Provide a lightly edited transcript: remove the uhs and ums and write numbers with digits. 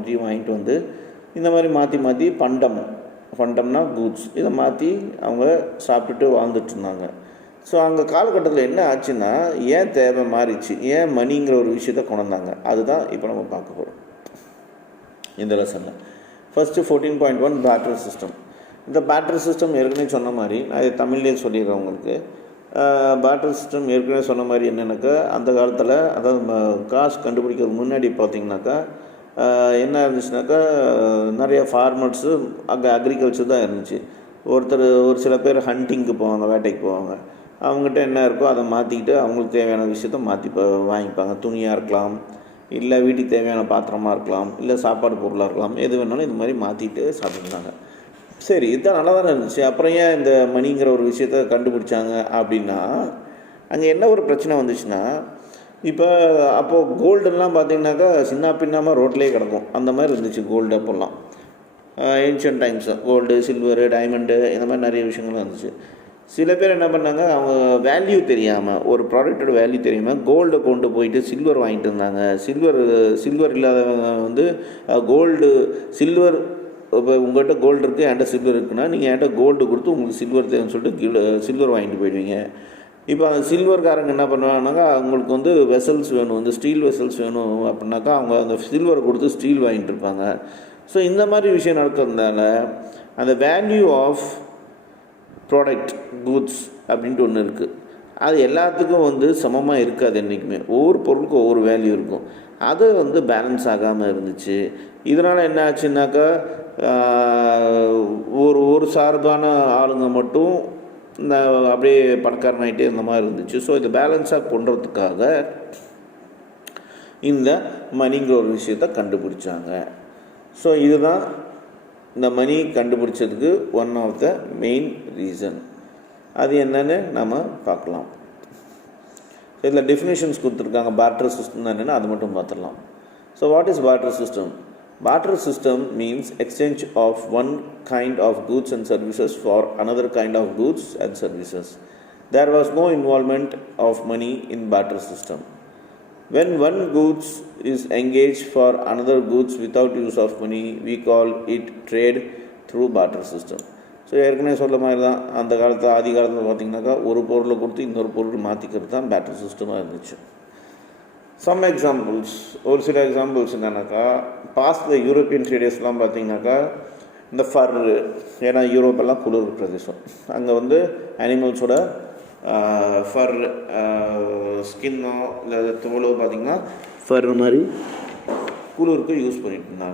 கமாடிட்டியும் வாங்கிட்டு வந்து இந்த மாதிரி மாற்றி ஃபண்டம்னா கூட்ஸ் இதை மாற்றி அவங்க சாப்பிட்டுட்டு வாழ்ந்துட்டு இருந்தாங்க. ஸோ அங்கே காலகட்டத்தில் என்ன ஆச்சுன்னா ஏன் தேவை மாறிச்சு, ஏன் மணிங்கிற ஒரு விஷயத்தை கொண்டு வந்தாங்க, அதுதான் இப்போ நம்ம பார்க்க போகிறோம் இந்த லெசனில். First 14.1 barter system. இந்த பேட்டர் சிஸ்டம் ஏற்கனவே சொன்ன மாதிரி நான் இது தமிழ்லேயே சொல்லிடுறேன் உங்களுக்கு. பேட்டர் சிஸ்டம் ஏற்கனவே சொன்ன மாதிரி என்னென்னாக்கா அந்த காலத்தில் அதாவது காசு கண்டுபிடிக்கிறதுக்கு முன்னாடி பார்த்திங்கனாக்கா என்ன இருந்துச்சுனாக்கா நிறைய ஃபார்மர்ஸு அங்கே அக்ரிகல்ச்சர் தான் இருந்துச்சு. ஒரு சில பேர் ஹண்டிங்க்கு போவாங்க, வேட்டைக்கு போவாங்க. அவங்ககிட்ட என்ன இருக்கோ அதை மாற்றிக்கிட்டு அவங்களுக்கு தேவையான விஷயத்த மாற்றி வாங்கிப்பாங்க. துணியாக இருக்கலாம், இல்லை வீட்டுக்கு தேவையான பாத்திரமாக இருக்கலாம், இல்லை சாப்பாடு பொருளாக இருக்கலாம், எது வேணாலும் இது மாதிரி மாற்றிட்டு சாப்பிட்டுருந்தாங்க. சரி, இதுதான் நல்லா தானே இருந்துச்சு. அப்புறம் ஏன் இந்த மணிங்கிற ஒரு விஷயத்த கண்டுபிடிச்சாங்க அப்படின்னா அங்கே என்ன ஒரு பிரச்சனை வந்துச்சுன்னா இப்போ அப்போது கோல்டுலாம் பார்த்திங்கனாக்கா சின்ன பின்னாமல் ரோட்லேயே கிடக்கும். அந்த மாதிரி இருந்துச்சு கோல்டு அப்போல்லாம். Ancient times gold, silver, diamond இந்த மாதிரி நிறைய விஷயங்கள்லாம் இருந்துச்சு. சில பேர் என்ன பண்ணாங்க, அவங்க வேல்யூ தெரியாமல், ஒரு ப்ராடக்டோட வேல்யூ தெரியாமல் கோல்டை கொண்டு போயிட்டு சில்வர் வாங்கிட்டு இருந்தாங்க. சில்வர் இல்லாதவங்க வந்து சில்வர் இப்போ உங்கள்கிட்ட கோல்டு இருக்குது, என்கிட்ட சில்வர் இருக்குன்னா நீங்கள் என்கிட்ட கோல்டு கொடுத்து உங்களுக்கு சில்வர் தேவைன்னு சொல்லிட்டு சில்வர் வாங்கிட்டு போயிடுவீங்க. இப்போ அந்த சில்வர்காரங்க என்ன பண்ணுவாங்கனாக்கா அவங்களுக்கு வந்து வெசல்ஸ் வேணும், வந்து ஸ்டீல் வெசல்ஸ் வேணும் அப்படின்னாக்கா அவங்க அந்த சில்வரை கொடுத்து ஸ்டீல் வாங்கிட்டு இருப்பாங்க. ஸோ இந்த மாதிரி விஷயம் நடக்கிறதுனால அந்த வேல்யூ ஆஃப் ப்ராடக்ட் கூட்ஸ் அப்படின்ட்டு ஒன்று இருக்குது. அது எல்லாத்துக்கும் வந்து சமமாக இருக்காது. என்றைக்குமே ஒவ்வொரு பொருளுக்கும் ஒவ்வொரு வேல்யூ இருக்கும். அது வந்து பேலன்ஸ் ஆகாமல் இருந்துச்சு. இதனால் என்ன ஆச்சுன்னாக்கா ஒரு சார்பான ஆளுங்க மட்டும் இந்த அப்படியே பணக்காரனாயிட்டே இந்த மாதிரி இருந்துச்சு. ஸோ இதை பேலன்ஸாக பண்ணுறதுக்காக இந்த மணிங்கிற ஒரு விஷயத்தை கண்டுபிடிச்சாங்க. ஸோ இதுதான் இந்த மணி கண்டுபிடிச்சதுக்கு one of the main reason. அது என்னன்னு நம்ம பார்க்கலாம். இதில் டெஃபினேஷன்ஸ் கொடுத்துருக்காங்க. பேட்டர் சிஸ்டம் தான் என்னென்னா அது மட்டும் பார்த்துடலாம். So what is barter system? Barter system means exchange of one kind of goods and services for another kind of goods and services. There was no involvement of money in barter system. When one goods is engaged for another goods without use of money, we call it trade through barter system. So ஏற்கனவே சொல்ல மாதிரி தான் அந்த காலத்தில் ஆதி காலத்தில் பார்த்திங்கனாக்கா ஒரு பொருளை கொடுத்து இன்னொரு பொருள் மாற்றிக்கிறது தான் பேட்டர் சிஸ்டமாக இருந்துச்சு. சம் எக்ஸாம்பிள்ஸ், ஒரு சில எக்ஸாம்பிள்ஸ் என்னன்னாக்கா பாஸ்டில் யூரோப்பியன் ட்ரேடர்ஸ்லாம் பார்த்திங்கனாக்கா இந்த ஃபர்ரு, ஏன்னா யூரோப்பெல்லாம் குளிர் பிரதேசம், அங்கே வந்து அனிமல்ஸோட ஃபர் ஸ்கின்னோ இல்லை தோலோ பார்த்திங்கன்னா ஃபர் மாதிரி குளிருக்கு யூஸ் பண்ணிட்டு இருந்தாங்க.